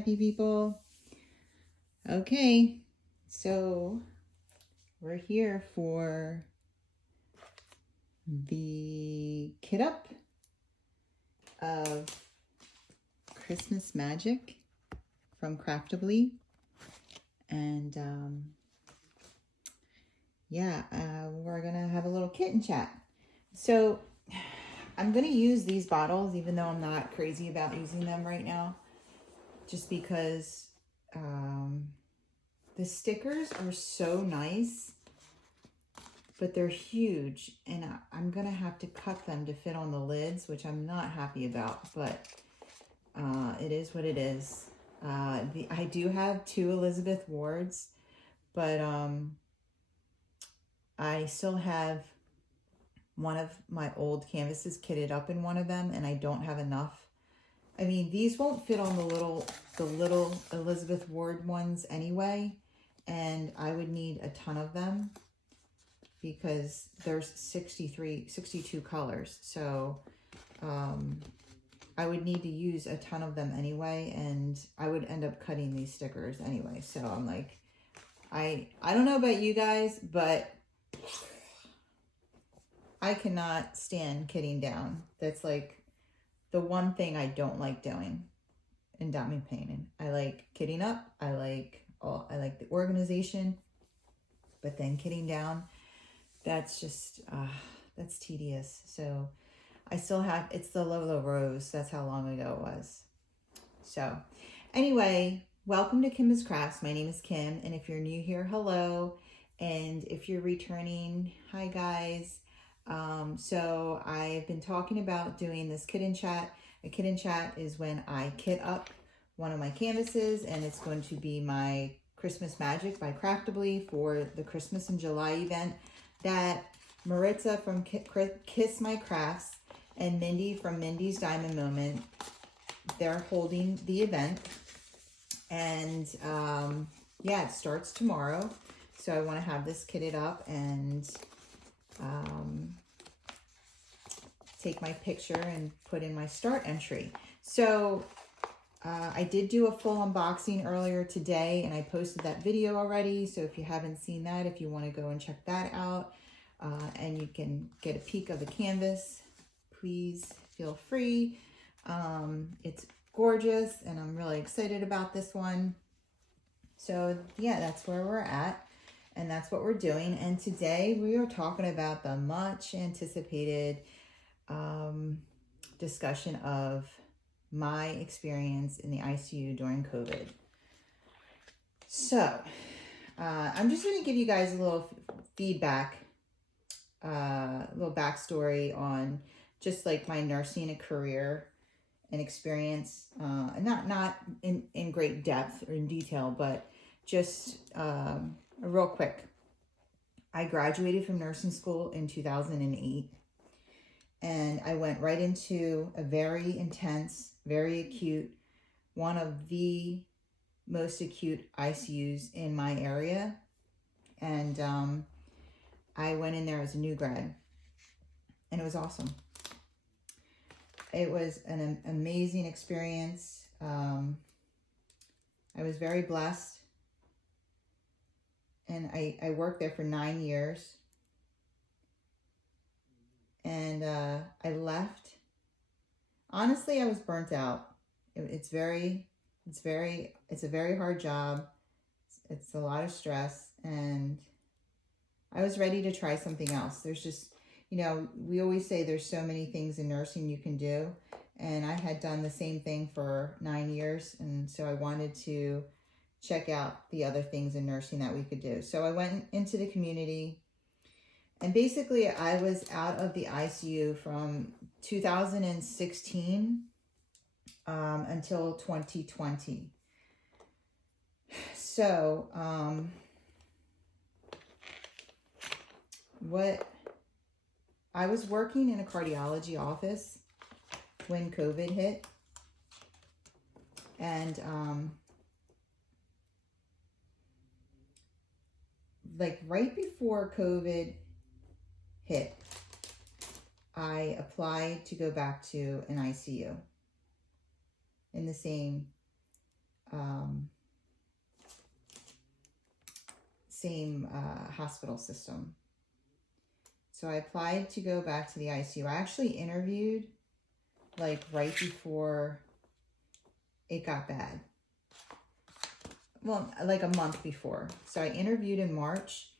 happy people. Okay, so we're here for the kit up of Christmas Magic from Craftibly. And we're gonna have a little kitten chat. So I'm gonna use these bottles even though I'm not crazy about using them right now, just because the stickers are so nice, but they're huge, and I'm gonna have to cut them to fit on the lids, which I'm not happy about, but it is what it is. I do have 2 Elizabeth Wards, but I still have one of my old canvases kitted up in one of them, and I don't have enough. I mean, these won't fit on the little Elizabeth Ward ones anyway, and I would need a ton of them because there's 62 colors. So I would need to use a ton of them anyway, and I would end up cutting these stickers anyway. So I'm like, I don't know about you guys, but I cannot stand kitting down. That's like the one thing I don't like doing in diamond painting. I like kitting up. I like the organization, but then kitting down, that's just that's tedious. So I still have, it's the Lola Rose. That's how long ago it was. So anyway, welcome to Kimbaskrafts. My name is Kim, and if you're new here, hello. And if you're returning, hi guys. So I've been talking about doing this kitten chat. A kitten chat is when I kit up one of my canvases, and it's going to be my Christmas Magic by Craftibly for the Christmas in July event that Maritza from Kiss My Crafts and Mindy from Mindy's Diamond Moment, they're holding the event. And yeah, it starts tomorrow. So I want to have this kitted up and take my picture and put in my start entry. So I did do a full unboxing earlier today, and I posted that video already. So if you haven't seen that, if you want to go and check that out, and you can get a peek of the canvas, please feel free. It's gorgeous, and I'm really excited about this one. So yeah, that's where we're at, and that's what we're doing. And today we are talking about the much anticipated discussion of my experience in the ICU during COVID. So I'm just going to give you guys a little feedback, a little backstory on just like my nursing career and experience, not in great depth or in detail, but just real quick. I graduated from nursing school in 2008. And I went right into a very intense, very acute, one of the most acute ICUs in my area. And I went in there as a new grad, and it was awesome. It was an amazing experience. I was very blessed. And I worked there for 9 years. And I left. Honestly, I was burnt out. It's a very hard job. It's a lot of stress, and I was ready to try something else. There's just, we always say there's so many things in nursing you can do, and I had done the same thing for 9 years, and so I wanted to check out the other things in nursing that we could do. So I went into the community. And basically, I was out of the ICU from 2016 until 2020. So, I was working in a cardiology office when COVID hit. And like right before COVID hit, I applied to go back to an ICU in the same hospital system. So I applied to go back to the ICU. I actually interviewed like right before it got bad. Well, like a month before. So I interviewed in March.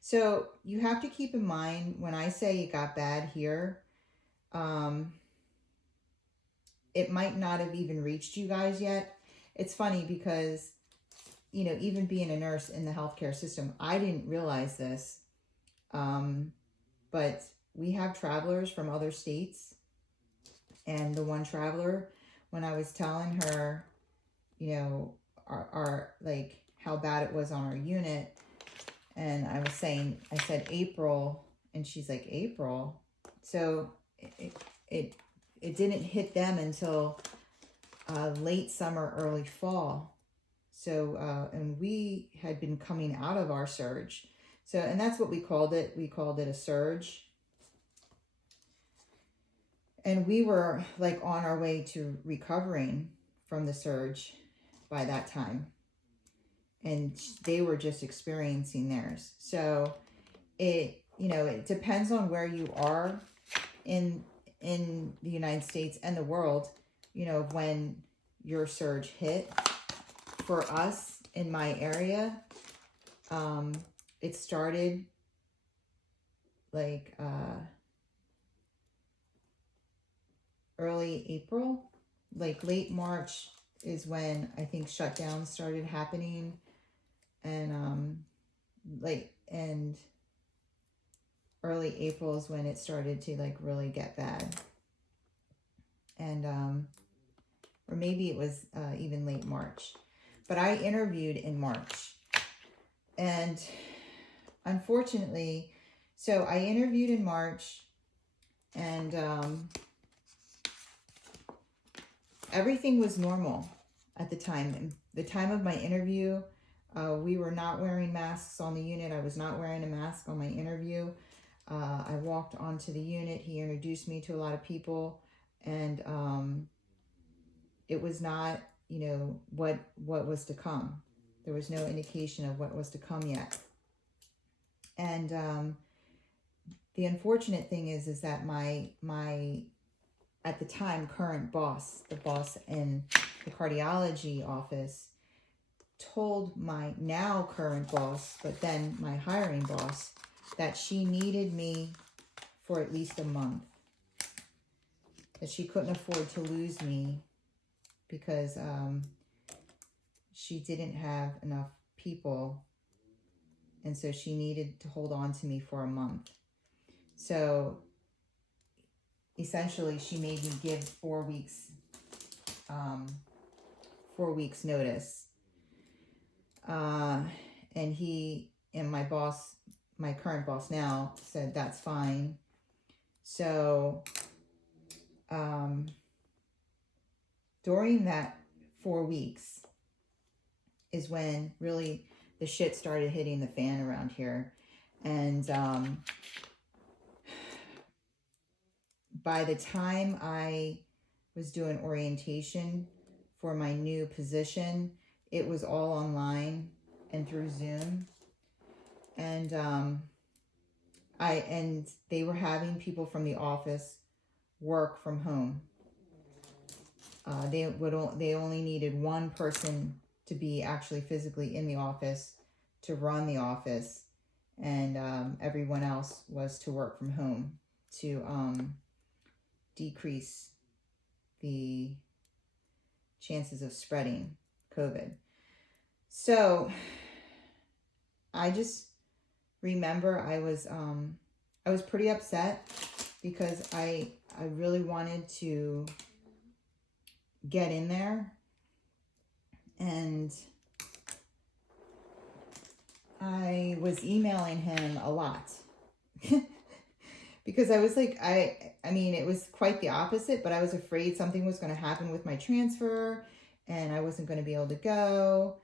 So you have to keep in mind when I say it got bad here, it might not have even reached you guys yet. It's funny because, you know, even being a nurse in the healthcare system, I didn't realize this. But we have travelers from other states. And the one traveler, when I was telling her, you know, our like how bad it was on our unit, and I said April, and she's like, April? So it didn't hit them until late summer, early fall. So, and we had been coming out of our surge. So, and that's what we called it. We called it a surge. And we were like on our way to recovering from the surge by that time. And they were just experiencing theirs. So it, you know, it depends on where you are in the United States and the world, you know, when your surge hit. For us in my area, it started like early April, like late March is when I think shutdown started happening, and and early April is when it started to like really get bad, and or maybe it was even late March, but I interviewed in March, and unfortunately, so I interviewed in March, and everything was normal at the time. The time of my interview, we were not wearing masks on the unit. I was not wearing a mask on my interview. I walked onto the unit. He introduced me to a lot of people, and it was not, you know, what was to come. There was no indication of what was to come yet. And the unfortunate thing is that my at the time current boss, the boss in the cardiology office, told my now current boss, but then my hiring boss, that she needed me for at least a month, that she couldn't afford to lose me because she didn't have enough people, and so she needed to hold on to me for a month. So essentially she made me give 4 weeks notice, and he and my boss, my current boss now, said that's fine. So during that 4 weeks is when really the shit started hitting the fan around here. And by the time I was doing orientation for my new position, it was all online and through Zoom. And they were having people from the office work from home. They only needed one person to be actually physically in the office to run the office, and everyone else was to work from home to decrease the chances of spreading COVID. So I just remember I was pretty upset because I really wanted to get in there, and I was emailing him a lot because I was like, I mean, it was quite the opposite, but I was afraid something was going to happen with my transfer and I wasn't going to be able to go,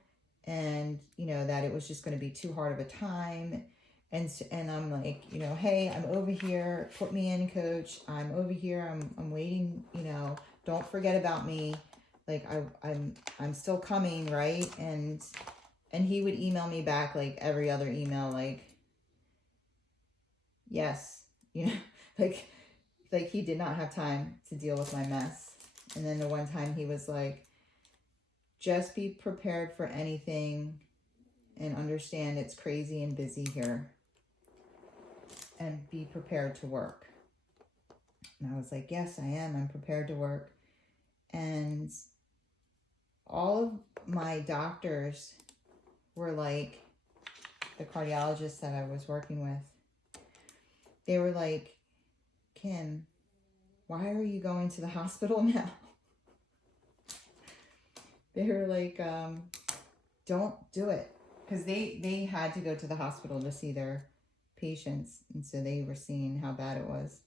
and, you know, that it was just going to be too hard of a time. And I'm like, you know, hey, I'm over here. Put me in, coach. I'm over here. I'm waiting, you know, don't forget about me. like I'm still coming, right? And he would email me back like every other email, like, yes, you know, like he did not have time to deal with my mess. And then the one time he was like, just be prepared for anything and understand it's crazy and busy here, and be prepared to work. And I was like, yes, I am. I'm prepared to work. And all of my doctors were like, the cardiologists that I was working with, they were like, Kim, why are you going to the hospital now? They were like, don't do it. Because they had to go to the hospital to see their patients. And so they were seeing how bad it was.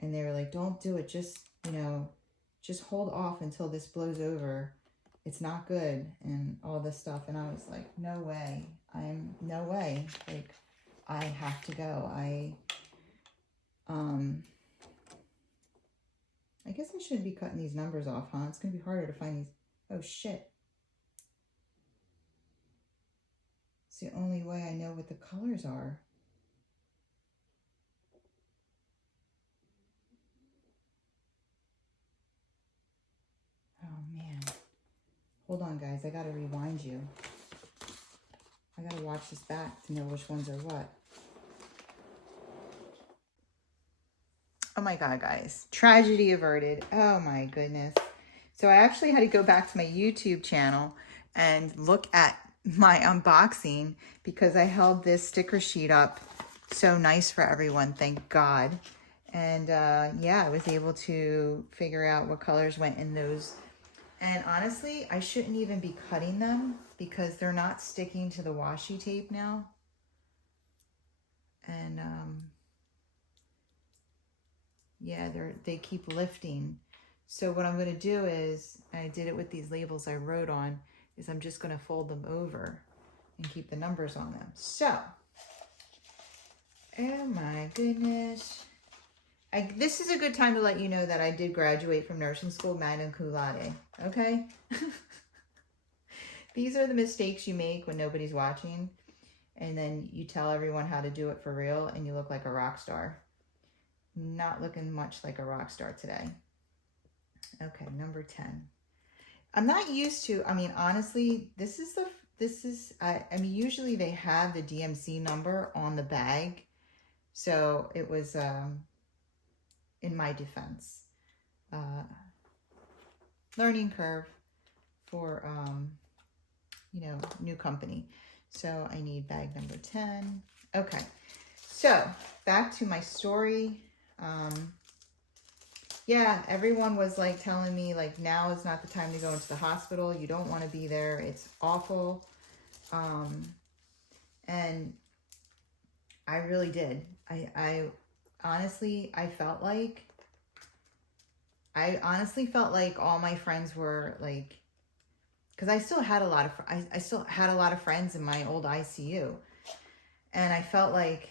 And they were like, don't do it. Just, just hold off until this blows over. It's not good. And all this stuff. And I was like, no way. No way. Like, I have to go. I guess I shouldn't be cutting these numbers off, huh? It's going to be harder to find these. Oh, shit. It's the only way I know what the colors are. Oh, man. Hold on, guys. I got to rewind you. I got to watch this back to know which ones are what. Oh, my God, guys. Tragedy averted. Oh, my goodness. So I actually had to go back to my YouTube channel and look at my unboxing because I held this sticker sheet up so nice for everyone, thank God. And yeah, I was able to figure out what colors went in those. And honestly, I shouldn't even be cutting them because they're not sticking to the washi tape now. And yeah, they keep lifting. So what I'm going to do is, and I did it with these labels I wrote on, is I'm just going to fold them over and keep the numbers on them. So, oh my goodness. This is a good time to let you know that I did graduate from nursing school magna cum laude, okay? These are the mistakes you make when nobody's watching, and then you tell everyone how to do it for real, and you look like a rock star. Not looking much like a rock star today. Okay, number 10. I'm not used to, I mean, honestly, I mean, usually they have the DMC number on the bag. So it was, in my defense, learning curve for, new company. So I need bag number 10. Okay. So back to my story. Yeah, everyone was like telling me like now is not the time to go into the hospital. You don't want to be there. It's awful. And I really did. I honestly felt like all my friends were like, because I still had a lot of friends in my old ICU, and I felt like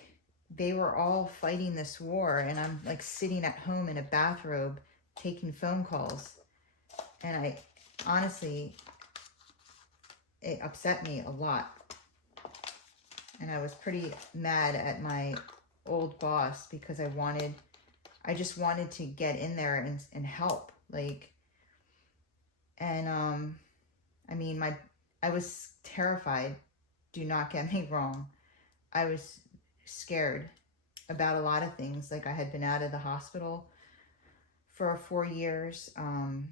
they were all fighting this war, and I'm like sitting at home in a bathrobe taking phone calls. And I honestly, it upset me a lot. And I was pretty mad at my old boss because I just wanted to get in there and help. Like, and I mean, I was terrified. Do not get me wrong. I was scared about a lot of things. Like, I had been out of the hospital for 4 years. And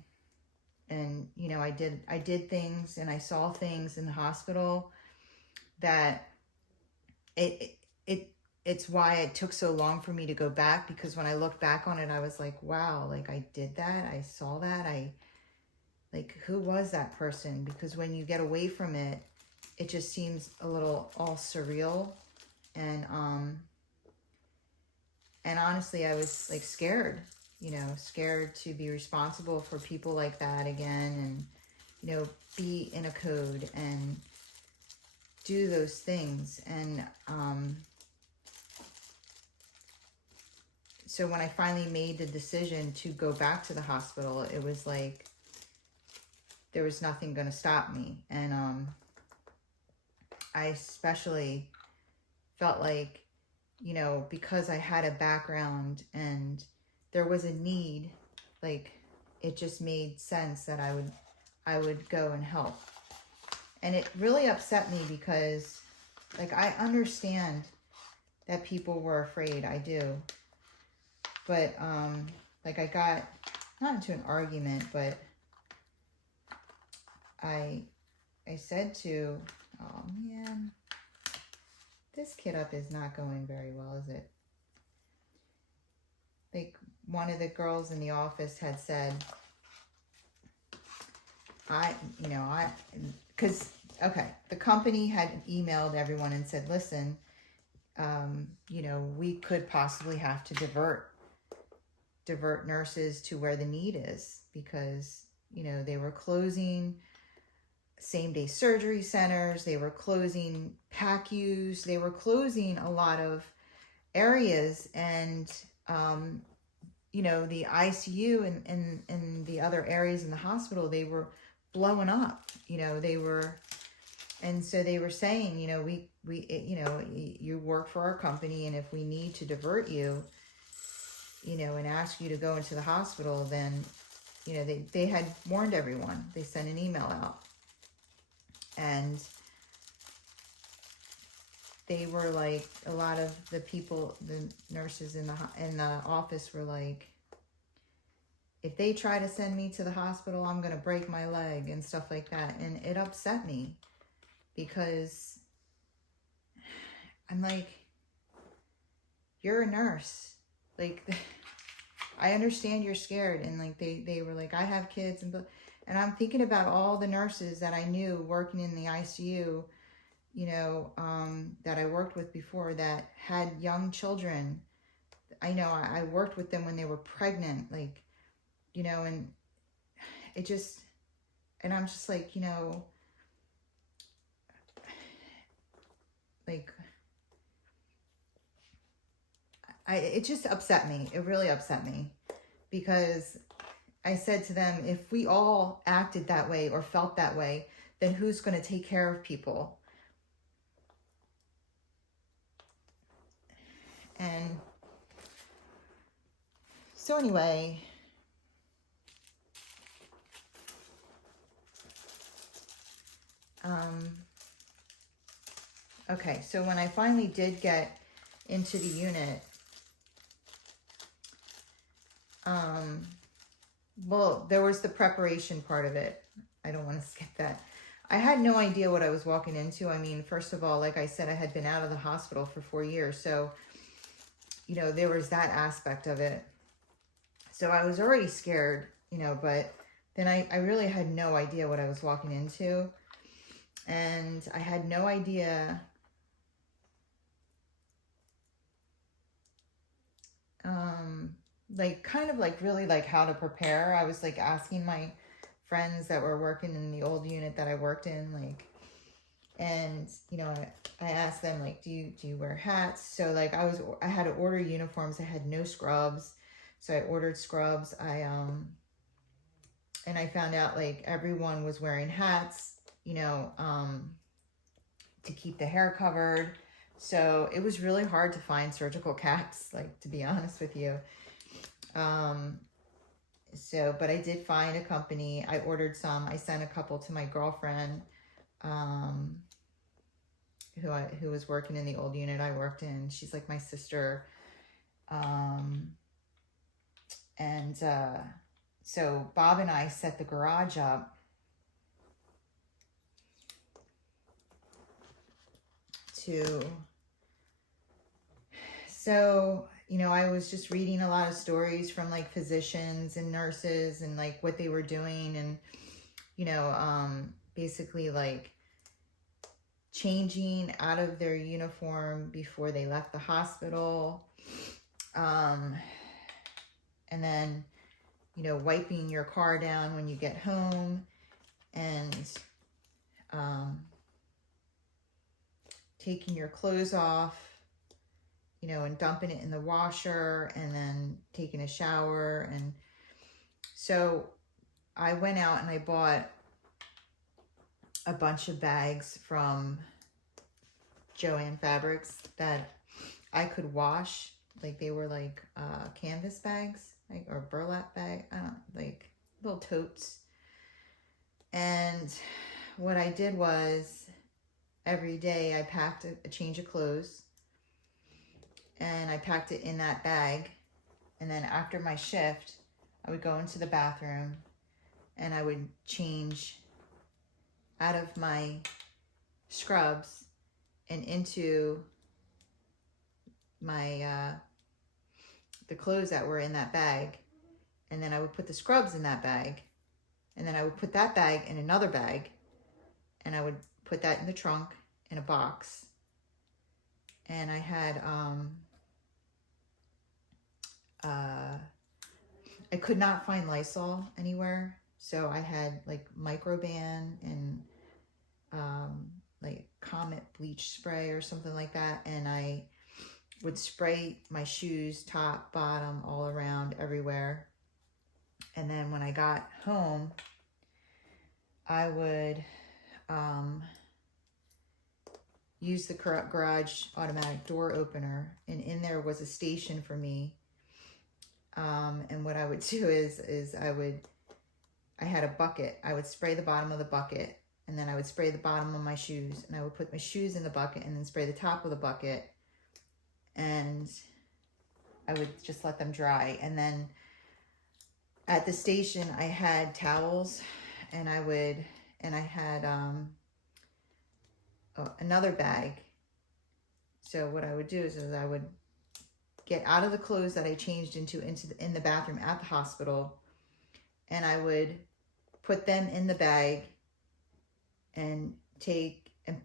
I did things, and I saw things in the hospital that it's why it took so long for me to go back, because when I look back on it, I was like, wow, like I did that. I saw that. Like, who was that person? Because when you get away from it, it just seems a little all surreal. And honestly, I was like scared, scared to be responsible for people like that again, and, be in a code and do those things. And so when I finally made the decision to go back to the hospital, it was like, there was nothing going to stop me. And I especially felt like, you know, because I had a background and there was a need, like it just made sense that I would go and help. And it really upset me because, like, I understand that people were afraid. I do. But, like, I got, not into an argument, but I said to, oh man, this kid up is not going very well, is it? Like, one of the girls in the office had said, because, okay, the company had emailed everyone and said, listen, you know, we could possibly have to divert nurses to where the need is, because, you know, they were closing same-day surgery centers, they were closing PACUs, they were closing a lot of areas, and you know, the ICU and the other areas in the hospital, they were blowing up. You know, they were, and so they were saying, you know, we you know, you work for our company, and if we need to divert you, you know, and ask you to go into the hospital, then, you know, they had warned everyone. They sent an email out, and they were like, a lot of the people, the nurses in the office were like, if they try to send me to the hospital, I'm going to break my leg and stuff like that. And it upset me because I'm like, you're a nurse. Like, I understand you're scared. And like, they were like, I have kids. And I'm thinking about all the nurses that I knew working in the ICU, you know, that I worked with before that had young children. I know I worked with them when they were pregnant, like, you know, and it just, and I'm just like, you know, like, it just upset me. It really upset me because I said to them, if we all acted that way or felt that way, then who's going to take care of people? And so anyway, okay, so when I finally did get into the unit, well, there was the preparation part of it. I don't want to skip that. I had no idea what I was walking into. I mean, first of all, like I said, I had been out of the hospital for 4 years. So, you know, there was that aspect of it. So I was already scared, you know, but then I really had no idea what I was walking into. And I had no idea like, kind of like really like how to prepare. I was like asking my friends that were working in the old unit that I worked in, like, and, you know, I asked them, like, do you wear hats? So like I had to order uniforms. I had no scrubs. So I ordered scrubs. And I found out like everyone was wearing hats, you know, to keep the hair covered. So it was really hard to find surgical caps, like, to be honest with you. So, but I did find a company. I ordered some. I sent a couple to my girlfriend, who was working in the old unit I worked in. She's like my sister. So Bob and I set the garage up so, you know, I was just reading a lot of stories from like physicians and nurses and like what they were doing, and, you know, basically like changing out of their uniform before they left the hospital. And then, you know, wiping your car down when you get home, and taking your clothes off, you know, and dumping it in the washer, and then taking a shower. And so I went out and I bought a bunch of bags from Joann Fabrics that I could wash. Like they were like canvas bags, like, or burlap bag. I don't, like little totes. And what I did was every day I packed a change of clothes and I packed it in that bag. And then after my shift, I would go into the bathroom and I would change out of my scrubs and into my the clothes that were in that bag. And then I would put the scrubs in that bag. And then I would put that bag in another bag. And I would put that in the trunk in a box. And I had I could not find Lysol anywhere, so I had like Microban and like Comet bleach spray or something like that, and I would spray my shoes top, bottom, all around, everywhere. And then when I got home, I would use the garage automatic door opener, and in there was a station for me. And what I would do is I had a bucket. I would spray the bottom of the bucket, and then I would spray the bottom of my shoes, and I would put my shoes in the bucket and then spray the top of the bucket, and I would just let them dry. And then at the station I had towels, and I had another bag. So what I would do is I would get out of the clothes that I changed in the bathroom at the hospital, and I would put them in the bag and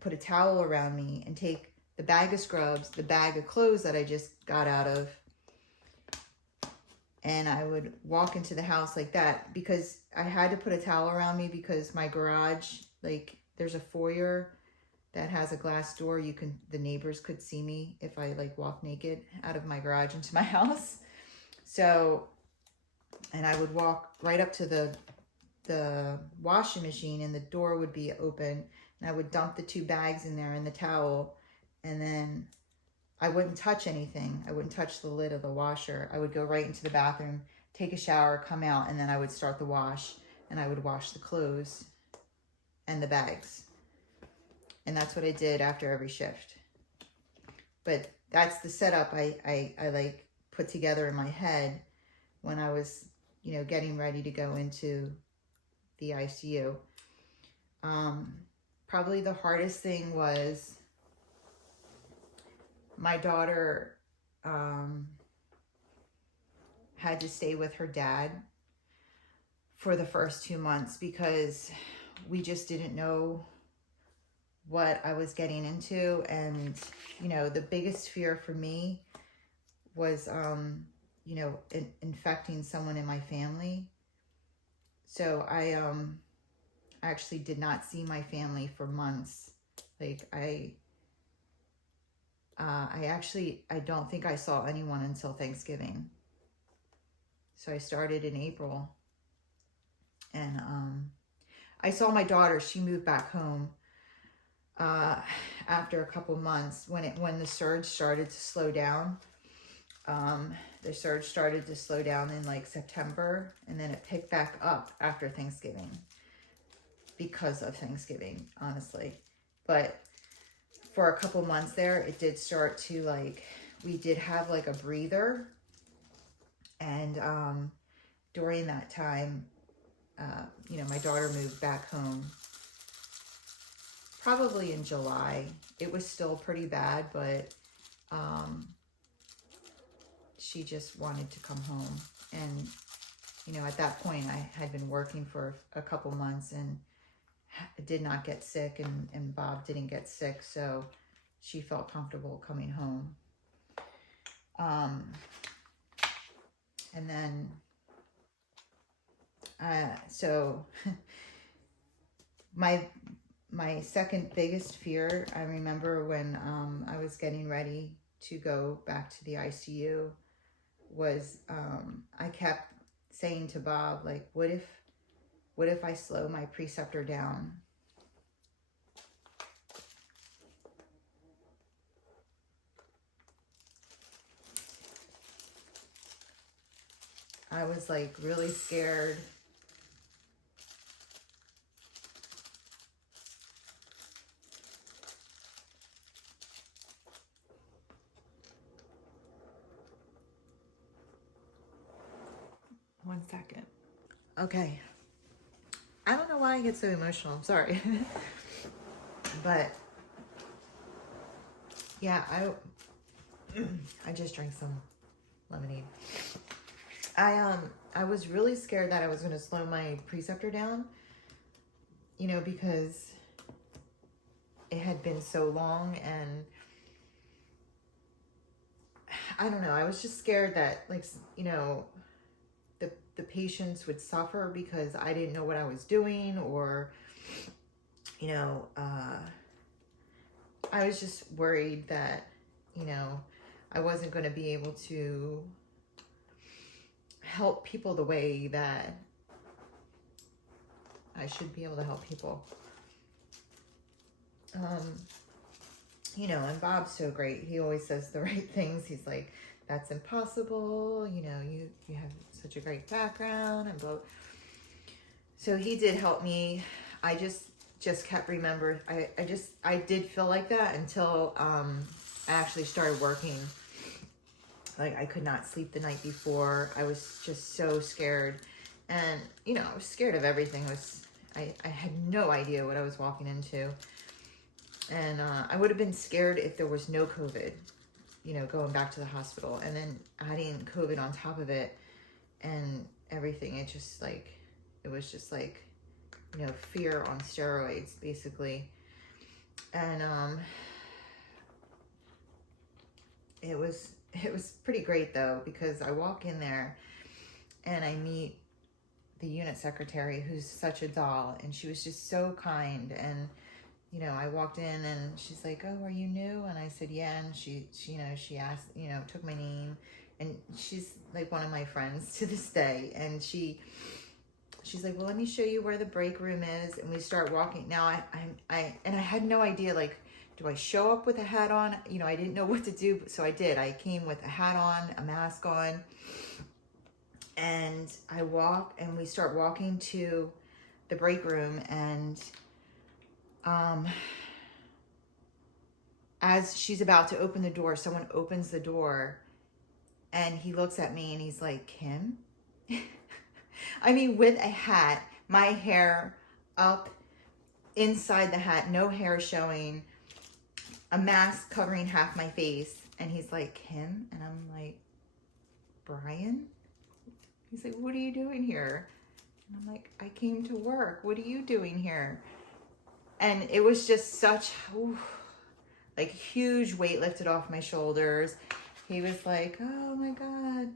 put a towel around me and take the bag of scrubs, the bag of clothes that I just got out of, and I would walk into the house like that, because I had to put a towel around me because my garage, like there's a foyer that has a glass door. The neighbors could see me if I like walk naked out of my garage into my house. So, and I would walk right up to the washing machine, and the door would be open, and I would dump the 2 bags in there and the towel, and then I wouldn't touch anything. I wouldn't touch the lid of the washer. I would go right into the bathroom, take a shower, come out, and then I would start the wash, and I would wash the clothes and the bags. And that's what I did after every shift. But that's the setup I like put together in my head when I was, getting ready to go into the ICU. Probably the hardest thing was my daughter had to stay with her dad for the first 2 months because we just didn't know what I was getting into. And, the biggest fear for me was, infecting someone in my family. So I actually did not see my family for months. Like I don't think I saw anyone until Thanksgiving. So I started in April, and I saw my daughter. She moved back home after a couple months when the surge started to slow down. The surge started to slow down in like September, and then it picked back up after Thanksgiving because of Thanksgiving, honestly. But for a couple months there, it did start to we did have like a breather. And during that time, my daughter moved back home probably in July. It was still pretty bad, but she just wanted to come home. And, at that point I had been working for a couple months and did not get sick, and Bob didn't get sick. So she felt comfortable coming home. And then, so my second biggest fear, I remember when I was getting ready to go back to the ICU, was I kept saying to Bob, like, what if I slow my preceptor down? I was like really scared. One second. Okay. I don't know why I get so emotional. I'm sorry. But yeah, I just drank some lemonade. I was really scared that I was going to slow my preceptor down, you know, because it had been so long, and I don't know, I was just scared that, like, you know, the patients would suffer because I didn't know what I was doing, or, you know, I was just worried that, you know, I wasn't going to be able to help people the way that I should be able to help people. You know, and Bob's so great. He always says the right things. He's like, that's impossible. You know, you have such a great background and blah. So he did help me. I just kept remembering. I did feel like that until I actually started working. Like, I could not sleep the night before. I was just so scared. And, you know, I was scared of everything. I had no idea what I was walking into. And I would have been scared if there was no COVID, you know, going back to the hospital. And then adding COVID on top of it and everything. It was just like, you know, fear on steroids, basically. And it was pretty great, though, because I walk in there and I meet the unit secretary, who's such a doll, and she was just so kind. And, you know, I walked in and she's like, oh, are you new? And I said, yeah. And she you know, she asked, you know, took my name, and she's like one of my friends to this day. And she's like, well, let me show you where the break room is. And we start walking. Now I had no idea, like, do I show up with a hat on? You know, I didn't know what to do. So I did. I came with a hat on, a mask on, and I walk, and we start walking to the break room. And as she's about to open the door, someone opens the door, and he looks at me and he's like, Kim? I mean, with a hat, my hair up inside the hat, no hair showing, a mask covering half my face. And he's like, Kim? And I'm like, Brian? He's like, what are you doing here? And I'm like, I came to work. What are you doing here? And it was just such, like, huge weight lifted off my shoulders. He was like, oh my God.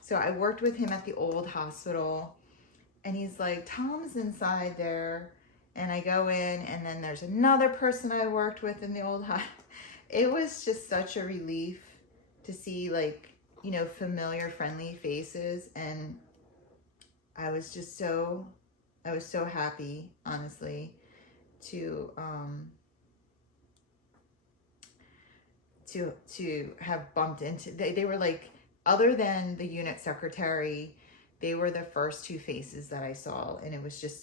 So I worked with him at the old hospital, and he's like, Tom's inside there. And I go in, and then there's another person I worked with in the old hospital. It was just such a relief to see, like, you know, familiar, friendly faces. And I was so happy, honestly, to have bumped into, they were like, other than the unit secretary, they were the first two faces that I saw. And it was just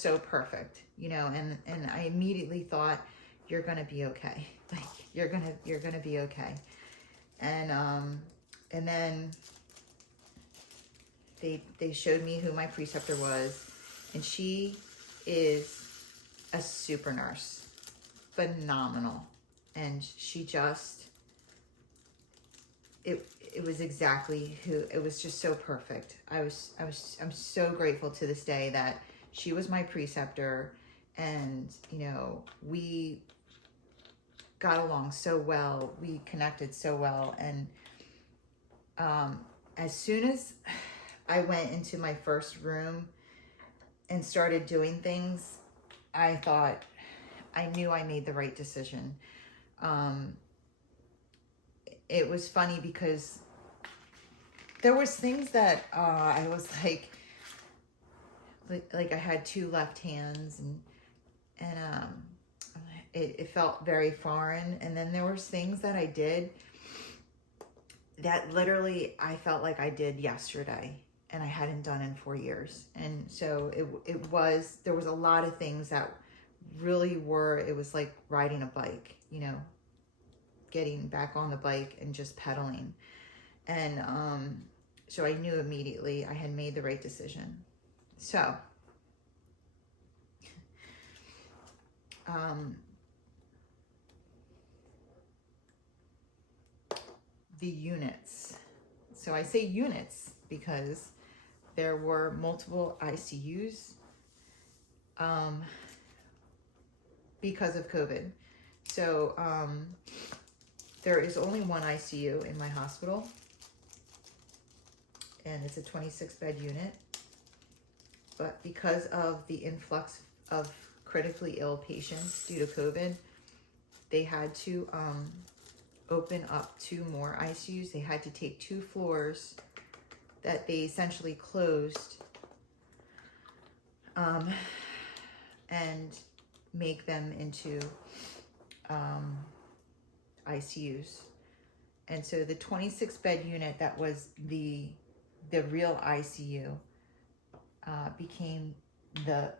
so perfect, you know. And I immediately thought, you're gonna be okay. Like, you're gonna be okay. And then they showed me who my preceptor was, and she is a super nurse, phenomenal. And she just, it was exactly who, it was just so perfect. I'm so grateful to this day that she was my preceptor. And, you know, we got along so well, we connected so well. And as soon as I went into my first room and started doing things, I thought, I knew I made the right decision. It was funny because there was things that I was like I had two left hands, and it felt very foreign. And then there was things that I did that literally I felt like I did yesterday, and I hadn't done in 4 years. And so there was a lot of things that really were, it was like riding a bike, you know, getting back on the bike and just pedaling. And so I knew immediately I had made the right decision. So the units. So I say units because there were multiple ICUs because of COVID. So there is only one ICU in my hospital, and it's a 26-bed unit. But because of the influx of critically ill patients due to COVID, they had to open up 2 more ICUs. They had to take 2 floors that they essentially closed and make them into ICUs. And so the 26-bed unit that was the real ICU became the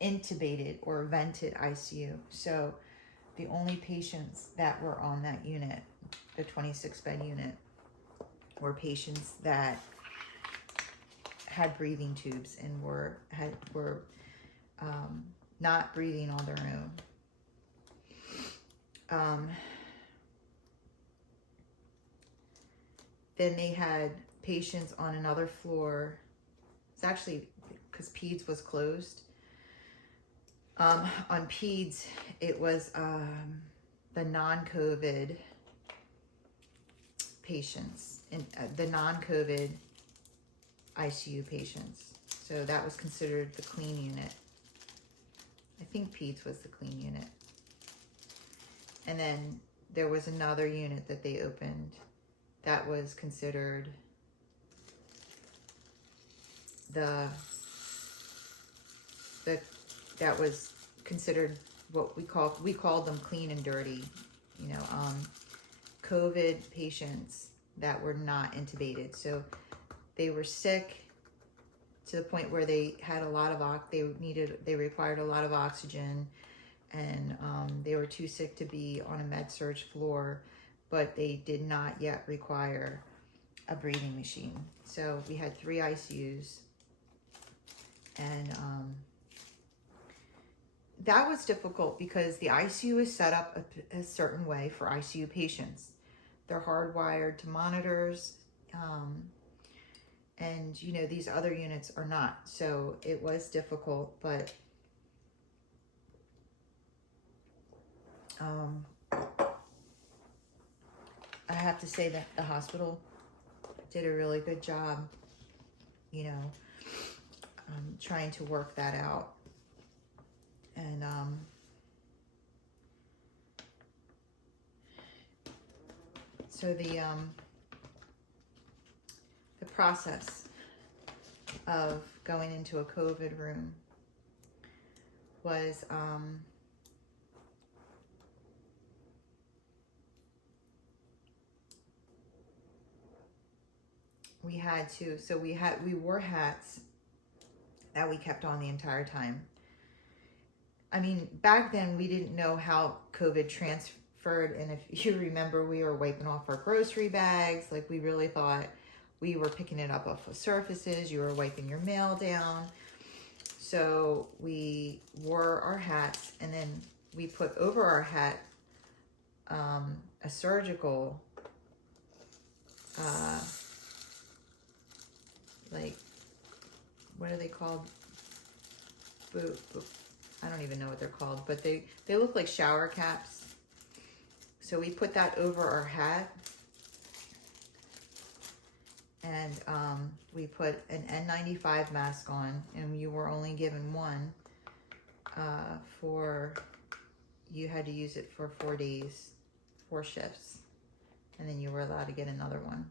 intubated or vented ICU. So the only patients that were on that unit, the 26-bed unit, were patients that had breathing tubes and were not breathing on their own. Then they had patients on another floor. It's actually because PEDS was closed. On PEDS, it was the non-COVID patients, and the non-COVID ICU patients. So that was considered the clean unit. I think PEDS was the clean unit. And then there was another unit that they opened that was considered that was considered what we called them clean and dirty, you know, COVID patients that were not intubated. So they were sick to the point where they had a lot of they required a lot of oxygen, and they were too sick to be on a med-surg floor, but they did not yet require a breathing machine. So we had 3 ICUs, and that was difficult because the ICU is set up a certain way for ICU patients. They're hardwired to monitors, and you know, these other units are not. So it was difficult, but I have to say that the hospital did a really good job, you know, trying to work that out. And so the process of going into a COVID room was we wore hats that we kept on the entire time. I mean, back then we didn't know how COVID transferred, and if you remember, we were wiping off our grocery bags. Like, we really thought we were picking it up off of surfaces. You were wiping your mail down. So we wore our hats, and then we put over our hat a surgical, like, what are they called? I don't even know what they're called, but they look like shower caps. So we put that over our hat, and we put an N95 mask on, and you were only given one you had to use it for 4 days, 4 shifts, and then you were allowed to get another one.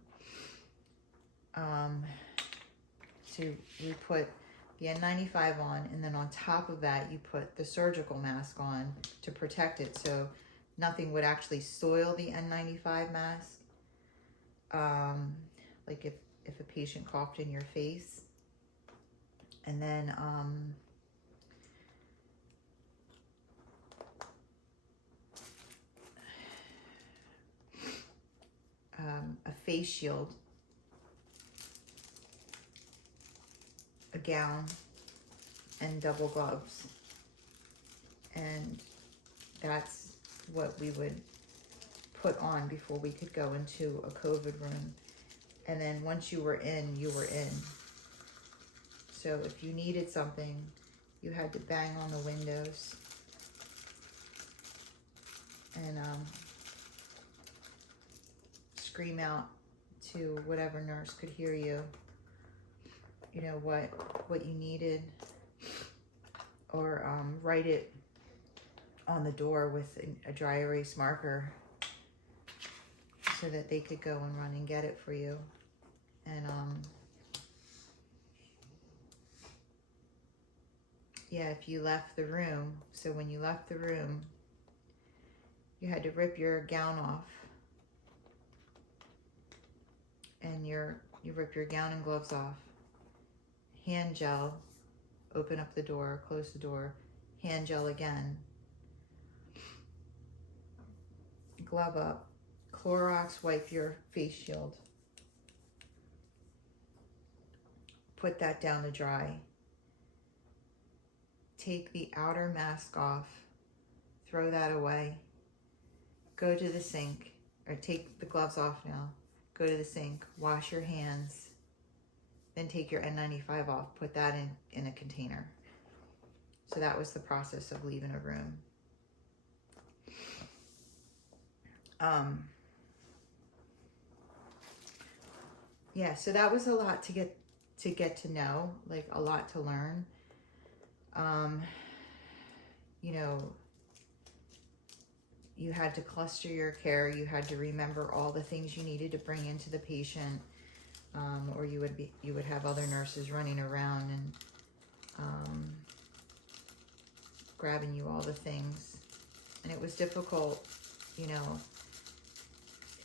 So we put the N95 on, and then on top of that, you put the surgical mask on to protect it, so nothing would actually soil the N95 mask. like if a patient coughed in your face. And then a face shield, a gown, and double gloves. And that's what we would put on before we could go into a COVID room. And then once you were in, you were in. So if you needed something, you had to bang on the windows and scream out to whatever nurse could hear you, you know, what you needed, or write it on the door with a dry erase marker so that they could go and run and get it for you. And yeah, if you left the room, so when you left the room, you had to rip your gown off, and you rip your gown and gloves off, hand gel, open up the door, close the door, hand gel again, glove up, Clorox wipe your face shield, put that down to dry, take the outer mask off, throw that away, go to the sink, or take the gloves off now, go to the sink, wash your hands, then take your N95 off, put that in a container. So that was the process of leaving a room. Yeah, so that was a lot to get to know, like a lot to learn. You know, you had to cluster your care. You had to remember all the things you needed to bring into the patient, or you would have other nurses running around and grabbing you all the things. And it was difficult, you know,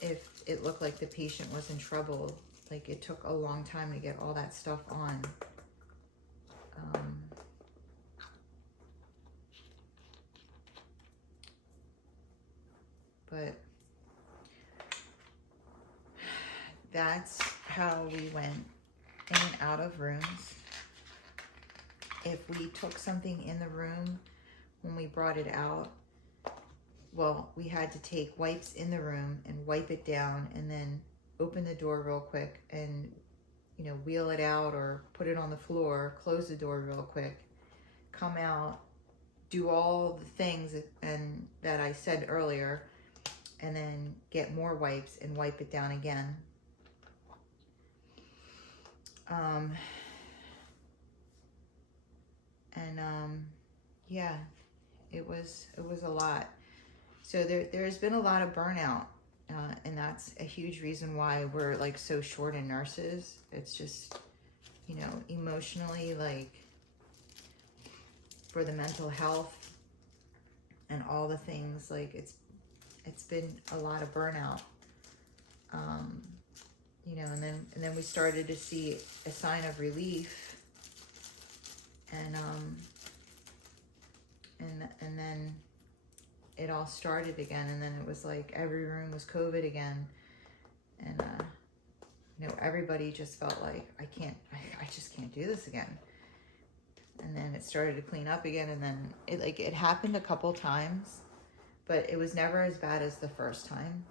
if it looked like the patient was in trouble. Like, it took a long time to get all that stuff on. But that's how we went in and out of rooms. If we took something in the room when we brought it out, well, we had to take wipes in the room and wipe it down, and then open the door real quick and, you know, wheel it out or put it on the floor, close the door real quick, come out, do all the things that I said earlier, and then get more wipes and wipe it down again. Yeah, it was a lot. So there's been a lot of burnout, and that's a huge reason why we're like so short in nurses. It's just, you know, emotionally, like for the mental health and all the things, like it's been a lot of burnout. You know, and then we started to see a sign of relief, and then it all started again, and then it was like every room was COVID again, and you know, everybody just felt like I just can't do this again. And then it started to clean up again, and then it happened a couple times, but it was never as bad as the first time.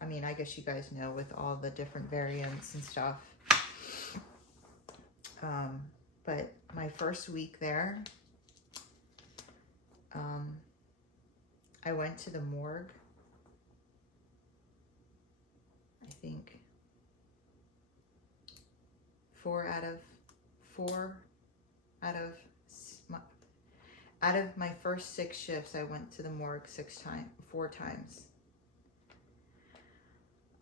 I mean, I guess you guys know, with all the different variants and stuff. But my first week there, I went to the morgue, I think 4 out of my first 6 shifts, I went to the morgue 4 times.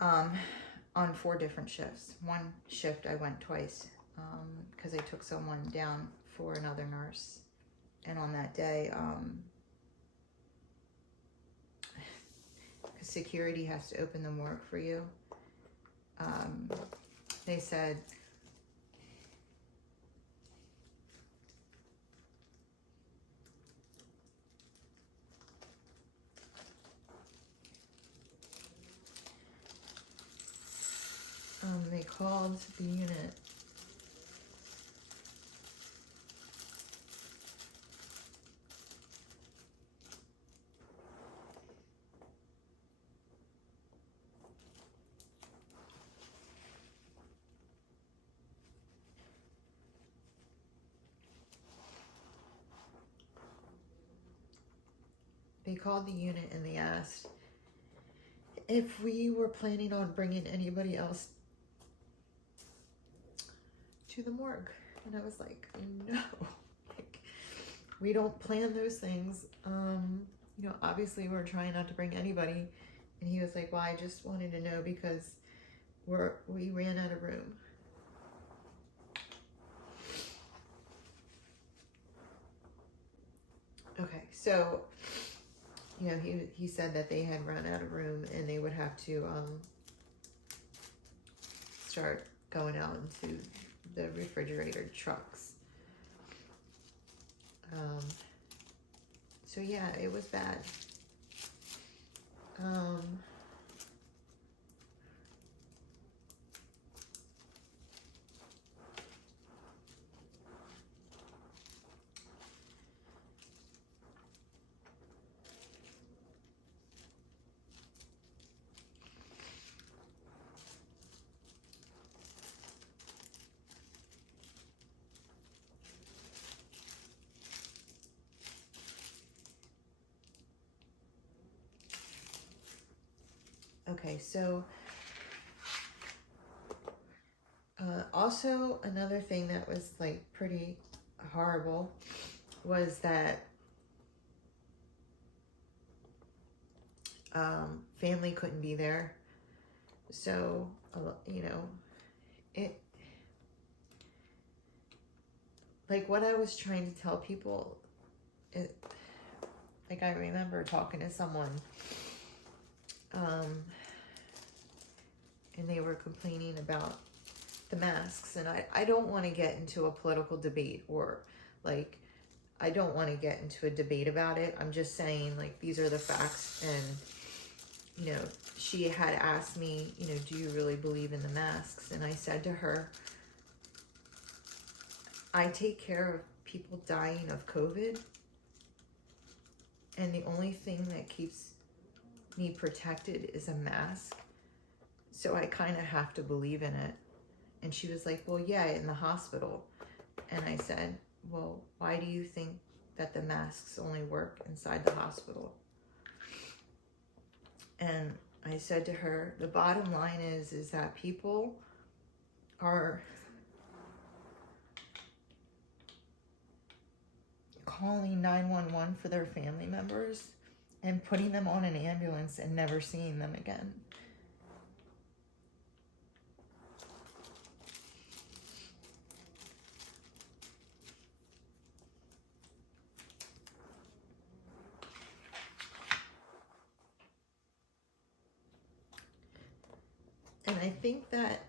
On 4 different shifts. One shift I went twice, because I took someone down for another nurse. And on that day, security has to open the morgue for you. they said, they called the unit. They called the unit and they asked if we were planning on bringing anybody else to the morgue. And I was like, no, like, we don't plan those things. You know, obviously we're trying not to bring anybody. And he was like, well, I just wanted to know because we ran out of room. Okay, so, you know, he said that they had run out of room and they would have to start going out into the refrigerated trucks. So yeah, it was bad. Okay, so also another thing that was like pretty horrible was that family couldn't be there. So, you know, it, like what I was trying to tell people, like I remember talking to someone, and they were complaining about the masks, and I don't want to get into a political debate, or like, I don't want to get into a debate about it. I'm just saying, like, these are the facts. And, you know, she had asked me, you know, do you really believe in the masks? And I said to her, I take care of people dying of COVID, and the only thing that keeps me protected is a mask. So I kind of have to believe in it. And she was like, well, yeah, in the hospital. And I said, well, why do you think that the masks only work inside the hospital? And I said to her, the bottom line is that people are calling 911 for their family members and putting them on an ambulance and never seeing them again. And I think that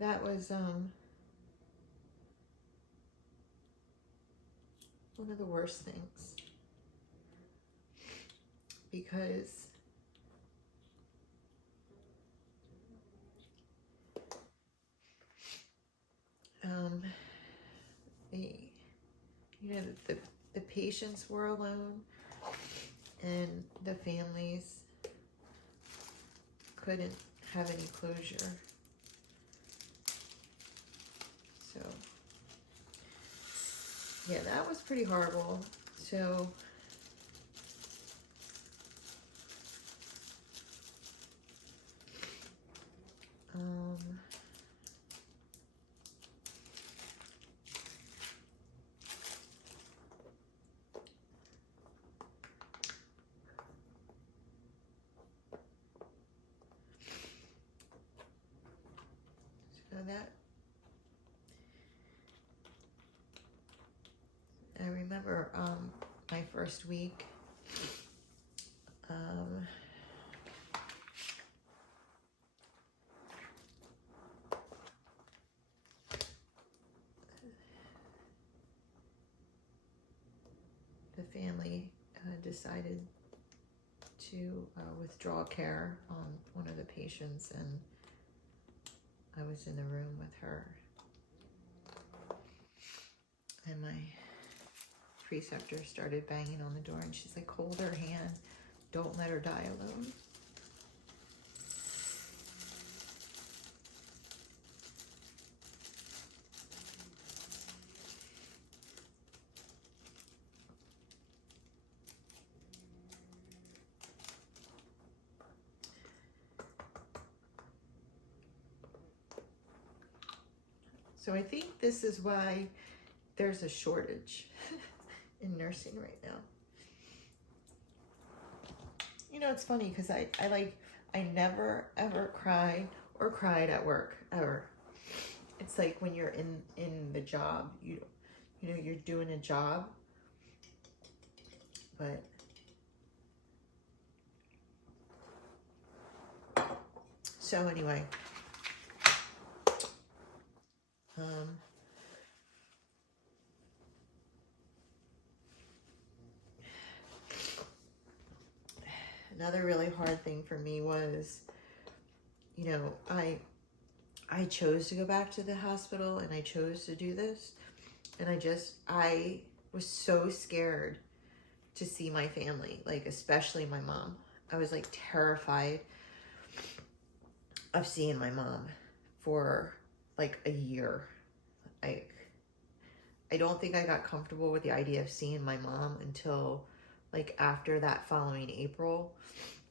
that was one of the worst things, because you know, the patients were alone, and the families couldn't have any closure. So yeah, that was pretty horrible. So that, I remember my first week, family decided to withdraw care on one of the patients, and I was in the room with her, and my preceptor started banging on the door, and she's like, hold her hand, don't let her die alone. So I think this is why there's a shortage in nursing right now. You know, it's funny because I never ever cry or cried at work, ever. It's like when you're in the job, you know, you're doing a job, but so anyway, another really hard thing for me was, you know, I chose to go back to the hospital, and I chose to do this, and I was so scared to see my family, like especially my mom. I was like terrified of seeing my mom for like a year. I don't think I got comfortable with the idea of seeing my mom until like after that following April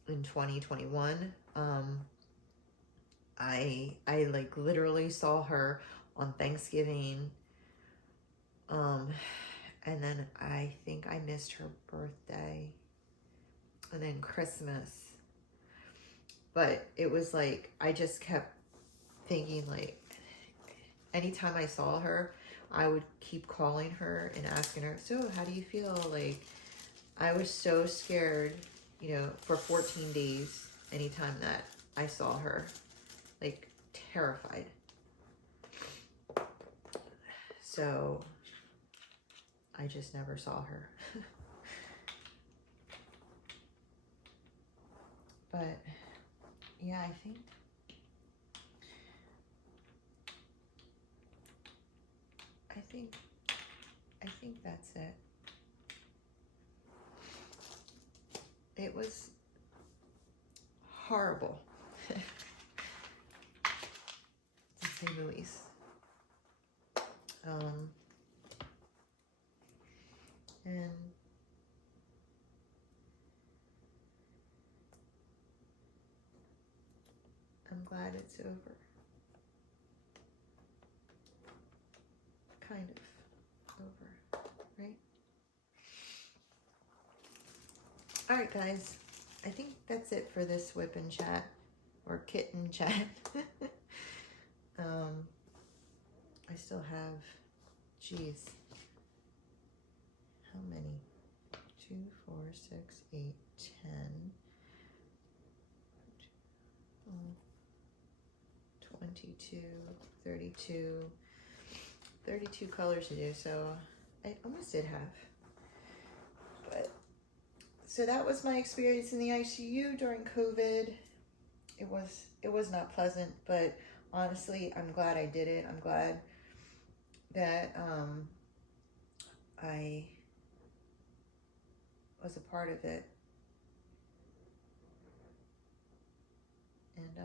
in 2021. I like literally saw her on Thanksgiving. And then I think I missed her birthday, and then Christmas. But it was like, I just kept thinking, like, anytime I saw her, I would keep calling her and asking her, so how do you feel? Like, I was so scared, you know, for 14 days, anytime that I saw her, like terrified. So I just never saw her. But yeah, I think that's it. It was horrible, to say the least. And I'm glad it's over. Kind of over, right? All right, guys. I think that's it for this whip and chat, or kitten chat. I still have, geez, how many? 2, 4, 6, 8, 10, 22, 32 colors to do, so I almost did half. But so that was my experience in the ICU during COVID. It was not pleasant, but honestly, I'm glad I did it. I'm glad that I was a part of it. And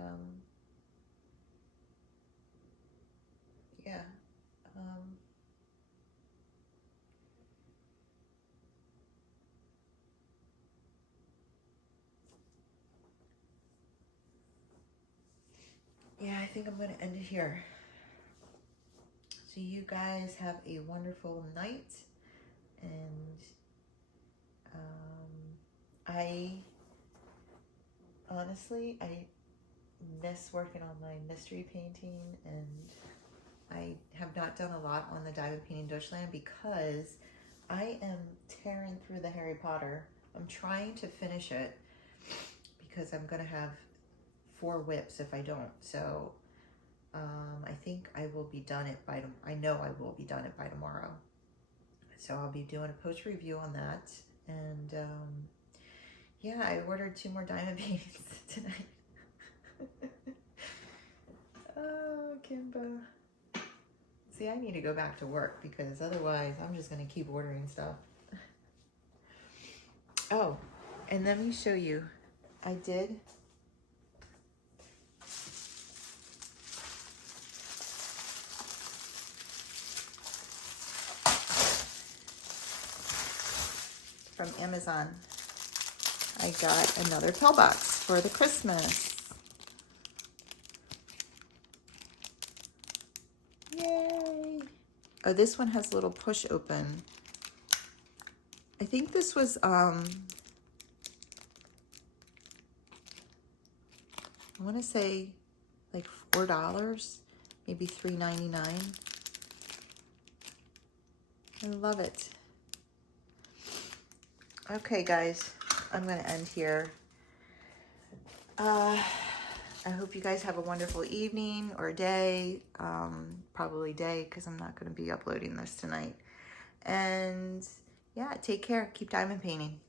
yeah. Yeah, I think I'm going to end it here. So you guys have a wonderful night, and I honestly, I miss working on my mystery painting, and I have not done a lot on the diamond painting Deutschland because I am tearing through the Harry Potter. I'm trying to finish it because I'm going to have 4 whips if I don't. So I think I will be done it by, I know I will be done it by tomorrow. So I'll be doing a post review on that. And yeah, I ordered 2 more diamond paintings tonight. Oh, Kimba. See, I need to go back to work because otherwise I'm just going to keep ordering stuff. Oh, and let me show you. I did. From Amazon. I got another pill box for the Christmas. Yay! Oh, this one has a little push open. I think this was I want to say like $4, maybe $3.99. I love it. Okay, guys, I'm going to end here. I hope you guys have a wonderful evening or day. Probably day because I'm not going to be uploading this tonight. And yeah, take care. Keep diamond painting.